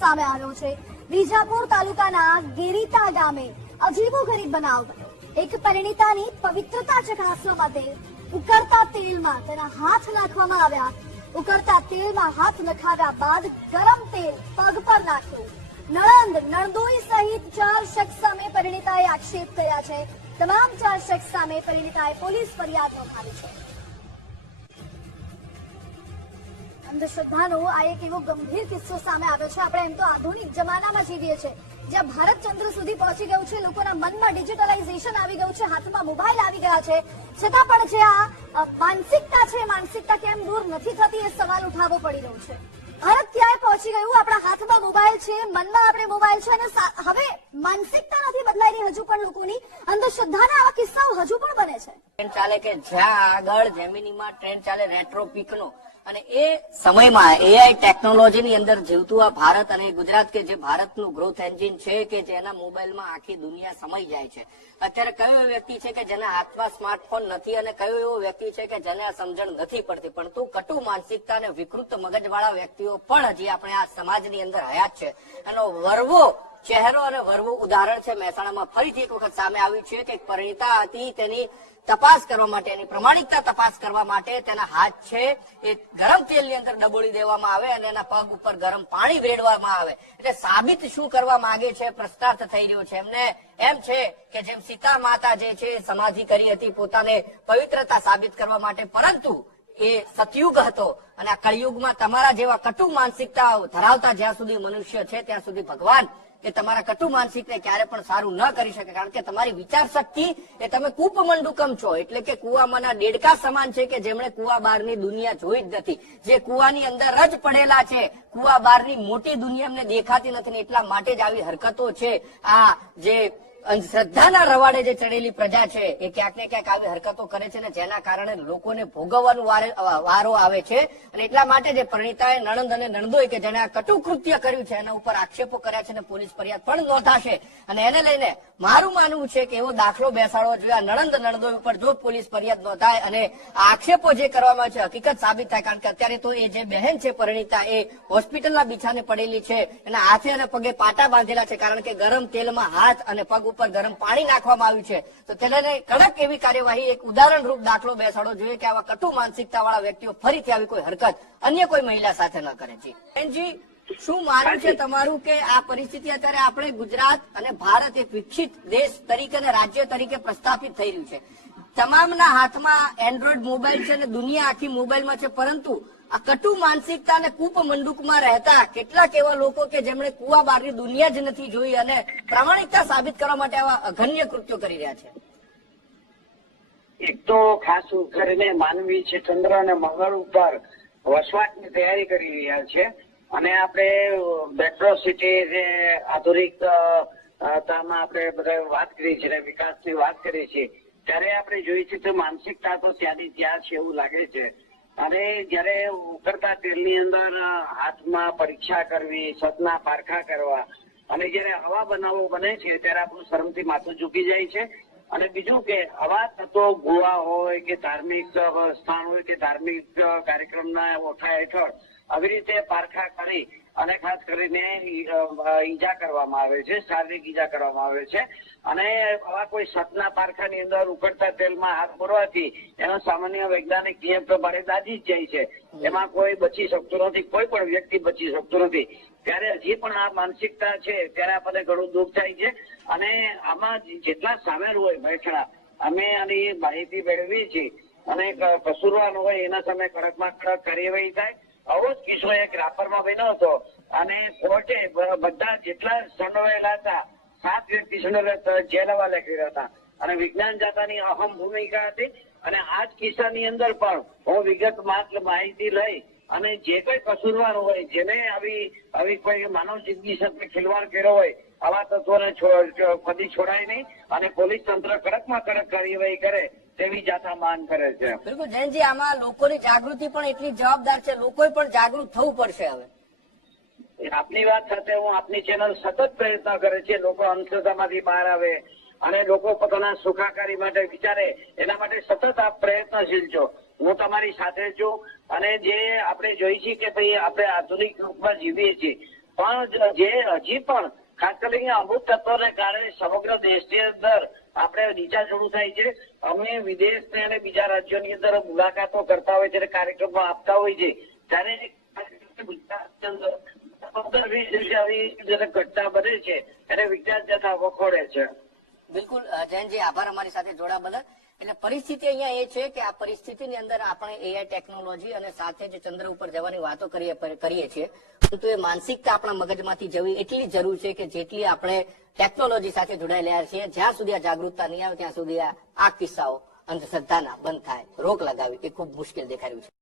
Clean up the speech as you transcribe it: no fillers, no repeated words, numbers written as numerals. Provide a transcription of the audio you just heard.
સામે આવ્યો છે। વિજાપુર તાલુકાના ગેરીતા ગામે અજીબોગરીબ બનાવ બન્યો। એક પરિણીતાની પવિત્રતા ચકાસવા માટે ઉકળતા તેલમાં તેના હાથ નાખવામાં આવ્યા। ઉકળતા તેલમાં હાથ નખાવ્યા બાદ ગરમ તેલ પગ પર નાખ્યું। નણંદ નણદોઈ સહિત 4 શખ્સ સામે પરિણીતાએ આક્ષેપ કર્યા છે। તમામ 4 શખ્સ સામે પરિણીતાએ પોલીસ ફરિયાદ નોંધાવી છે। અંધશ્રદ્ધાનો આ એક એવો ગંભીર કિસ્સો સામે આવ્યો છે। આપણે એમ તો આધુનિક જમાનામાં જીવીએ છીએ, જ્યાં ભારત ચંદ્ર સુધી પહોંચી ગયું છે, લોકોના મનમાં ડિજિટલાઇઝેશન આવી ગયું છે, હાથમાં મોબાઈલ આવી ગયા છે, છતાં પણ જે આ માનસિકતા છે, માનસિકતા કેમ દૂર નથી થતી એ સવાલ ઉઠાવવો પડી રહ્યો છે। ભારત ક્યાંય પહોંચી ગયું, આપણા હાથમાં મોબાઈલ છે, મનમાં આપણે મોબાઈલ છે, અને હવે માનસિકતા નથી બદલાઈ રહી હજુ પણ લોકોની। અંધશ્રદ્ધાના આવા કિસ્સાઓ હજુ પણ બને છે। ટ્રેન ચાલે કે જ્યાં આગળ જેમિનીમાં ટ્રેન ચાલે રેટ્રો પીકનો, અને એ સમયમાં એઆઈ ટેકનોલોજીની અંદર જીવતું આ ભારત અને ગુજરાત કે જે ભારતનું ગ્રોથ એન્જિન છે કે જેના મોબાઈલમાં આખી દુનિયા સમાઈ જાય છે। અત્યારે કયો એવો વ્યક્તિ છે કે જેના હાથમાં સ્માર્ટફોન નથી અને કયો એવો વ્યક્તિ છે કે જેને આ સમજણ નથી પડતી, પરંતુ કટુ માનસિકતા અને વિકૃત મગજવાળા વ્યક્તિઓ પણ હજી આપણે આ સમાજની અંદર હયાત છે। એનો વરવો ચહેરો અને વરવું ઉદાહરણ છે મહેસાણામાં ફરીથી એક વખત સામે આવ્યું છે કે પરિણીતા હતી, તેની તપાસ કરવા માટે, એની પ્રમાણિકતા તપાસ કરવા માટે તેના હાથ છે એ ગરમ તેલની અંદર ડબોળી દેવામાં આવે અને એના પગ ઉપર ગરમ પાણી રેડવામાં આવે। એટલે સાબિત શું કરવા માંગે છે, પ્રશ્નાર્થ થઈ રહ્યો છે। એમને એમ છે કે જેમ સીતા માતા જે છે સમાધિ કરી હતી પોતાને પવિત્રતા સાબિત કરવા માટે, પરંતુ એ સતયુગ હતો અને આ કળિયુગમાં તમારા જેવા કટુ માનસિકતા ધરાવતા જ્યાં સુધી મનુષ્ય છે ત્યાં સુધી ભગવાન એ તમારા કટુ માનસિકને ક્યારે પણ સારું ન કરી શકે, કારણ કે તમારી વિચાર શક્તિ એ તમે કૂપમંડુકમ છો, એટલે કે કુવામાંના દેડકા સમાન છે કે જેમણે કુવા બહારની દુનિયા જોઈ જ નથી, જે કુવાની અંદર જ પડેલા છે, કુવા બહારની મોટી દુનિયા એમને દેખાતી નથી, એટલા માટે જ આવી હરકતો છે। આ જે અંધશ્રદ્ધાના રવાડે જે ચડેલી પ્રજા છે એ ક્યાંક ને ક્યાંક આવી હરકતો કરે છે ને જેના કારણે લોકોને ભોગવવાનું વારો આવે છે। અને એટલા માટે જે પરિણીતાએ નણંદ અને નણદોઈ કે જેને આ કટુ કૃત્ય કર્યું છે એના ઉપર આક્ષેપો કર્યા છે અને પોલીસ ફરિયાદ પણ નોંધાશે। અને એને લઈને મારું માનવું છે કે એવો દાખલો બેસાડવો જોઈએ, આ નણંદ નણદોઈ ઉપર જો પોલીસ ફરિયાદ નોંધાય અને આક્ષેપો જે કરવામાં છે હકીકત સાબિત થાય, કારણ કે અત્યારે તો એ જે બહેન છે પરિણીતા એ હોસ્પિટલના બિછાને પડેલી છે, એના હાથે અને પગે પાટા બાંધેલા છે, કારણ કે ગરમ તેલમાં હાથ અને પગ ઉપર ગરમ પાણી નાખવામાં આવ્યું છે। તો તેને કડક એવી કાર્યવાહી, એક ઉદાહરણ રૂપ દાખલો બેસાડવો જોઈએ કે આવા કટુ માનસિકતા વાળા વ્યક્તિઓ ફરીથી આવી કોઈ હરકત અન્ય કોઈ મહિલા સાથે ન કરે। જી શું માનવું છે તમારું કે આ પરિસ્થિતિ અત્યારે આપણે ગુજરાત અને ભારત એક વિકસિત દેશ તરીકે અને રાજ્ય તરીકે પ્રસ્થાપિત થઈ રહ્યું છે, તમામના હાથમાં એન્ડ્રોઈડ મોબાઈલ છે અને દુનિયા આખી મોબાઈલમાં છે, પરંતુ આ કટુ માનસિકતા અને કૂપ મંડુકમાં રહેતા કેટલાક એવા લોકો કે જેમણે કુવા બહારની દુનિયા જ નથી જોઈ અને પ્રામાણિકતા સાબિત કરવા માટે આવા અઘન્ય કૃત્યો કરી રહ્યા છે। એક તો ખાસ કરીને માનવી છે ચંદ્ર અને મંગળ ઉપર વસવાટની તૈયારી કરી રહ્યા છે, અને આપણે મેટ્રો સિટી જે આધુનિકતામાં આપણે બધા વાત કરી છે, વિકાસની વાત કરી છે, ત્યારે આપણે જોઈએ છીએ તો માનસિકતા તો ત્યાંની ત્યાં છે એવું લાગે છે। અને જયારે ઉકળતા તેલની અંદર હાથમાં પરીક્ષા કરવી, સતના પારખા કરવા, અને જયારે આવા બનાવો બને છે ત્યારે આપણું શરમથી માથું ઝૂકી જાય છે। અને બીજું કે આવા તત્વો ગોવા હોય કે ધાર્મિક સ્થાન હોય કે ધાર્મિક કાર્યક્રમના ઓઠા હેઠળ આવી રીતે પારખા કરી અને ખાસ કરીને ઈજા કરવામાં આવે છે, શારીરિક ઈજા કરવામાં આવે છે। અને આવા કોઈ સતના પારખાની અંદર ઉકળતા તેલમાં હાથ પૂરવાથી એનો સામાન્ય વૈજ્ઞાનિક નિયમ પ્રમાણે દાજી જ જાય છે, એમાં કોઈ બચી શકતું નથી, કોઈ પણ વ્યક્તિ બચી શકતું નથી। ત્યારે હજી પણ આ માનસિકતા છે ત્યારે આપણને ઘણું દુઃખ થાય છે। અને આમાં જેટલા સામેલ હોય મહેસાણા, અમે આની માહિતી મેળવી છે અને કસૂરવાર હોય એના સામે કડકમાં કડક કાર્યવાહી થાય। આવો જ કિસ્સો એક રાપરમાં બન્યો હતો અને કોર્ટે બધા જેટલા સંડોવાયેલા હતા 7 વ્યક્તિ જેલ હવાલે કર્યા હતા, અને વિજ્ઞાન જાતાની અહમ ભૂમિકા હતી। અને આ જ કિસ્સાની અંદર પણ હું વિગત માત્ર માહિતી લઈ અને જે કોઈ કસૂરવાર હોય, જેને આવી કોઈ માનવ જિંદગી સાથે ખિલવાડ કર્યો હોય, આવા તત્વોને કદી છોડાય નહીં અને પોલીસ તંત્ર કડકમાં કડક કાર્યવાહી કરે તેવી જાતા માંગ કરે છે। બિલકુલ જયંતજી, આમાં લોકોની જાગૃતિ પણ એટલી જવાબદાર છે, લોકોએ પણ જાગૃત થવું પડશે। હવે આપની વાત સાથે હું આપની ચેનલ સતત પ્રયત્ન કરે છે, લોકો અંધશ્રદ્ધામાંથી બહાર આવે અને લોકો પોતાના સુખાકારી માટે વિચારે, એના માટે સતત આપ પ્રયત્નશીલ છો। હું તમારી સાથે છું, અને જે આપણે જોઈ છીએ કે ભાઈ આપણે આધુનિક યુગમાં જીવીએ છીએ પણ જે હજી પણ ખાસ કરીને અમુક તત્વોને કારણે સમગ્ર દેશની અંદર આપણે નીચા ચડું થાય છે. અમે વિદેશ અને બીજા રાજ્યોની અંદર મુલાકાતો કરતા હોય છે, કાર્યક્રમો આપતા હોય છે, ત્યારે ગુજરાતની અંદર 15-20 જગ્યાએ ઘટના બને છે અને વિજ્ઞાન જતા વખોડે છે. બિલકુલ જયંતજી, આભાર અમારી સાથે જોડાવા બદલ. એટલે પરિસ્થિતિ અહીંયા એ છે કે આ પરિસ્થિતિની અંદર આપણે એઆઈ ટેકનોલોજી અને સાથે જે ચંદ્ર ઉપર જવાની વાતો કરીએ છીએ, પરંતુ એ માનસિકતા આપણા મગજમાંથી જવી એટલી જરૂર છે કે જેટલી આપણે ટેકનોલોજી સાથે જોડાયેલા છીએ. જ્યાં સુધી આ જાગૃતતા નહીં આવે ત્યાં સુધી આ કિસ્સાઓ અંધશ્રદ્ધાના બંધ થાય, રોક લગાવી એ ખૂબ મુશ્કેલ દેખાઈ રહ્યું છે.